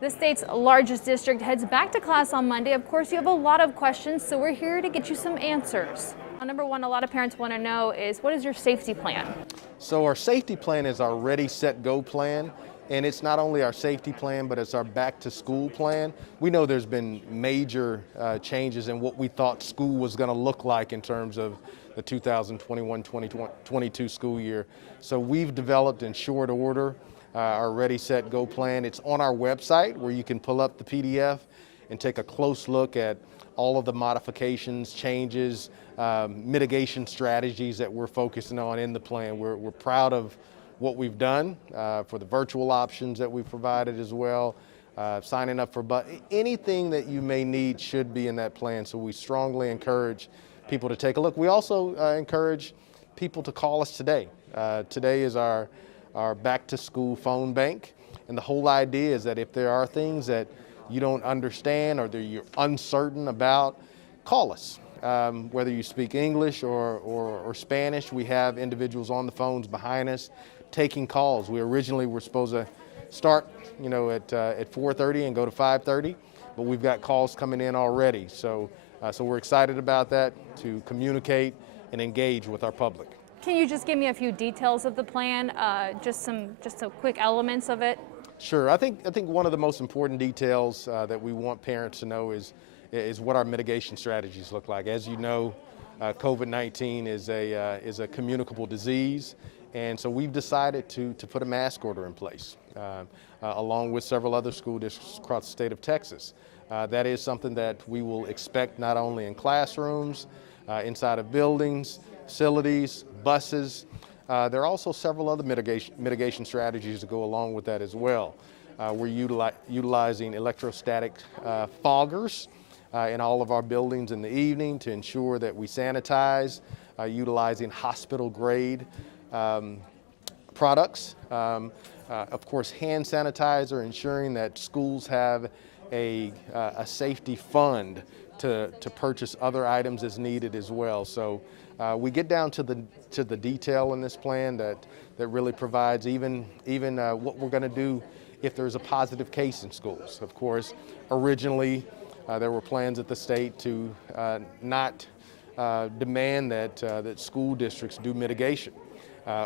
The state's largest district heads back to class on Monday. Of course, you have a lot of questions, so we're here to get you some answers. Number one, a lot of parents want to know is, what is your safety plan? So our safety plan is our Ready, Set, Go plan. And it's not only our safety plan, but it's our back to school plan. We know there's been major changes in what we thought school was going to look like in terms of the 2021-2022 school year. So we've developed in short order our Ready, Set, Go plan. It's on our website where you can pull up the PDF and take a close look at all of the modifications, changes, mitigation strategies that we're focusing on in the plan. We're proud of what we've done for the virtual options that we've provided as well, signing up for anything that you may need should be in that plan. So we strongly encourage people to take a look. We also encourage people to call us today. Today is our back to school phone bank. And the whole idea is that if there are things that you don't understand or that you're uncertain about, call us. Whether you speak English or Spanish, we have individuals on the phones behind us taking calls. We originally were supposed to start, at 4:30 and go to 5:30, but we've got calls coming in already. So we're excited about that, to communicate and engage with our public. Can you just give me a few details of the plan, just some quick elements of it? Sure. I think one of the most important details that we want parents to know is what our mitigation strategies look like. As you know, COVID-19 is a communicable disease, and so we've decided to put a mask order in place, along with several other school districts across the state of Texas. That is something that we will expect not only in classrooms, inside of buildings, facilities, buses. There are also several other mitigation strategies to go along with that as well. We're utilizing electrostatic foggers in all of our buildings in the evening to ensure that we sanitize, utilizing hospital grade products. Of course, hand sanitizer, ensuring that schools have a safety fund to purchase other items as needed as well. So we get down to the detail in this plan that really provides even what we're going to do if there's a positive case in schools. Of course, originally there were plans at the state to not demand that school districts do mitigation,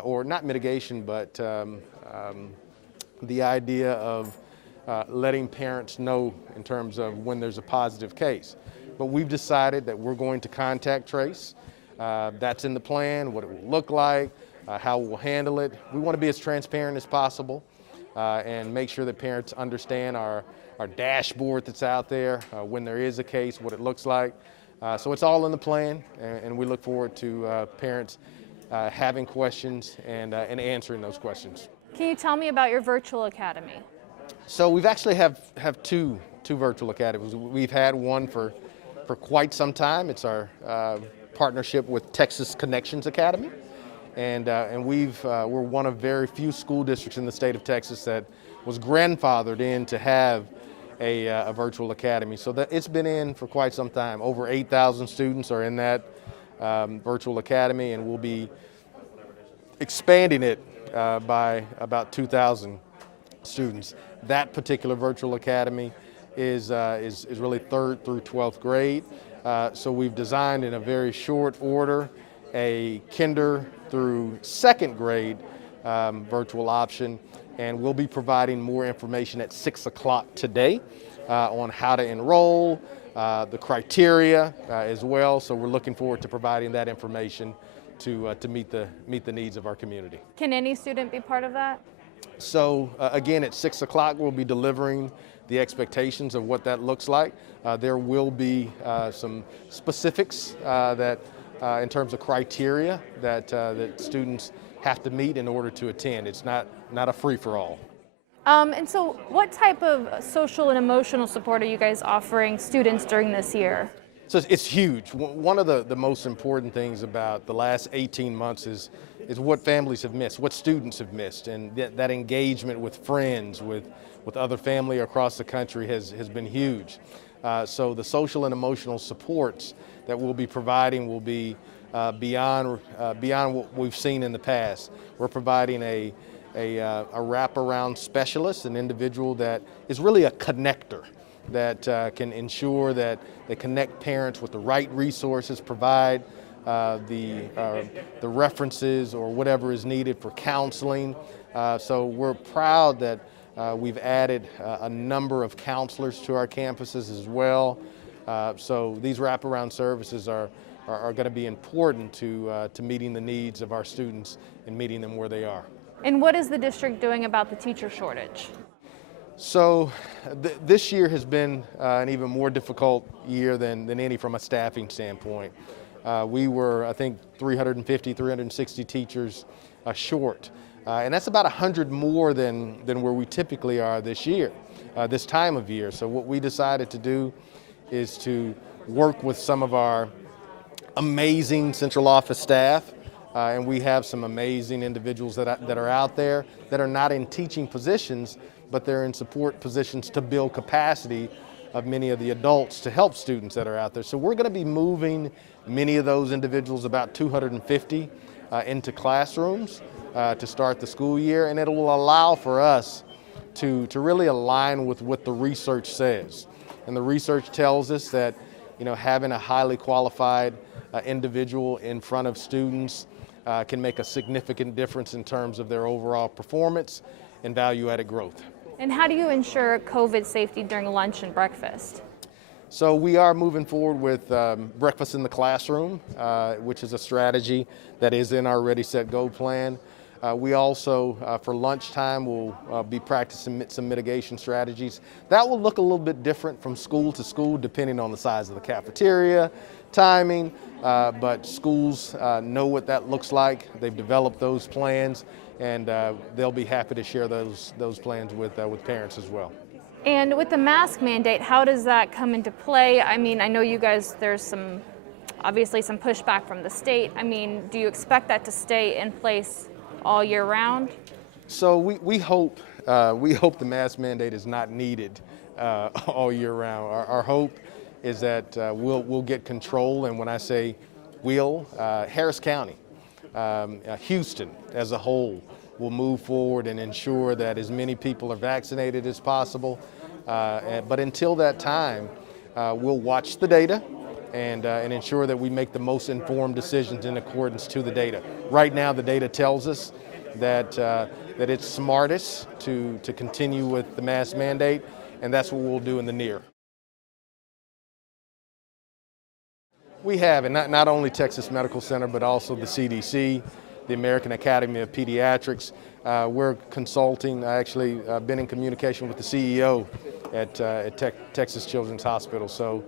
or not mitigation, but the idea of letting parents know in terms of when there's a positive case. But we've decided that we're going to contact trace. That's in the plan, what it will look like, how we'll handle it. We want to be as transparent as possible and make sure that parents understand our dashboard that's out there, when there is a case, what it looks like. So it's all in the plan, and we look forward to parents having questions and answering those questions. Can you tell me about your virtual academy? So we've actually have two virtual academies. We've had one for quite some time. It's our partnership with Texas Connections Academy, and we're one of very few school districts in the state of Texas that was grandfathered in to have a virtual academy. So that it's been in for quite some time. Over 8,000 students are in that virtual academy, and we'll be expanding it by about 2,000 students. That particular virtual academy is really 3rd through 12th grade. So we've designed in a very short order a kinder through 2nd grade virtual option, and we'll be providing more information at 6 o'clock today on how to enroll, the criteria as well. So we're looking forward to providing that information to meet the needs of our community. Can any student be part of that? So again, at 6 o'clock, we'll be delivering the expectations of what that looks like. There will be some specifics that in terms of criteria that students have to meet in order to attend. It's not a free-for-all. And so what type of social and emotional support are you guys offering students during this year? So it's huge. One of the most important things about the last 18 months is what families have missed, what students have missed, and that engagement with friends, with other family across the country has been huge. So the social and emotional supports that we'll be providing will be beyond what we've seen in the past. We're providing a a wraparound specialist, an individual that is really a connector that can ensure that they connect parents with the right resources, provide the references or whatever is needed for counseling. So we're proud that we've added a number of counselors to our campuses as well. So these wraparound services are going to be important to meeting the needs of our students and meeting them where they are. And what is the district doing about the teacher shortage? So this year has been an even more difficult year than any from a staffing standpoint. We were, I think, 350, 360 teachers short. And that's about 100 more than where we typically are this year, this time of year. So what we decided to do is to work with some of our amazing central office staff. And we have some amazing individuals that are out there that are not in teaching positions, but they're in support positions to build capacity of many of the adults to help students that are out there. So we're going to be moving many of those individuals, about 250, into classrooms to start the school year, and it will allow for us to really align with what the research says. And the research tells us that, having a highly qualified individual in front of students can make a significant difference in terms of their overall performance and value-added growth. And how do you ensure COVID safety during lunch and breakfast? So we are moving forward with breakfast in the classroom, which is a strategy that is in our Ready, Set, Go plan. We also, for lunchtime, will be practicing some mitigation strategies. That will look a little bit different from school to school, depending on the size of the cafeteria, timing, but schools know what that looks like. They've developed those plans, and they'll be happy to share those plans with parents as well. And with the mask mandate, how does that come into play? I mean, I know you guys, there's obviously some pushback from the state. I mean, do you expect that to stay in place all year round? So we hope the mask mandate is not needed all year round. Our hope is that we'll get control, and when I say we'll, Harris County, Houston as a whole will move forward and ensure that as many people are vaccinated as possible. But until that time, we'll watch the data and ensure that we make the most informed decisions in accordance to the data. Right now, the data tells us that it's smartest to continue with the mask mandate, and that's what we'll do in the near. We have, and not only Texas Medical Center, but also the CDC, the American Academy of Pediatrics. We're consulting. I actually been in communication with the CEO at Texas Children's Hospital. So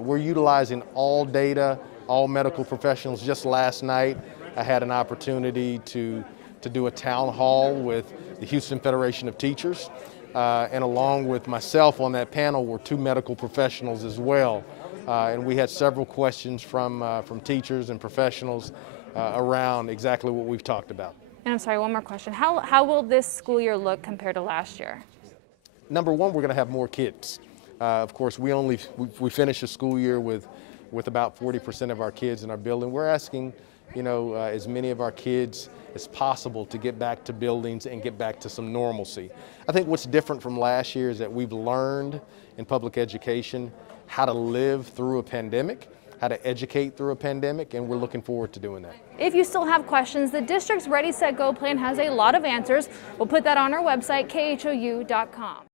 we're utilizing all data, all medical professionals. Just last night, I had an opportunity to do a town hall with the Houston Federation of Teachers. And along with myself on that panel were two medical professionals as well. And we had several questions from teachers and professionals around exactly what we've talked about. And I'm sorry, one more question. How will this school year look compared to last year? Number one, we're going to have more kids. Of course, we finished the school year with about 40% of our kids in our building. We're asking, as many of our kids as possible to get back to buildings and get back to some normalcy. I think what's different from last year is that we've learned in public education how to live through a pandemic, how to educate through a pandemic, and we're looking forward to doing that. If you still have questions, the district's Ready, Set, Go plan has a lot of answers. We'll put that on our website, khou.com.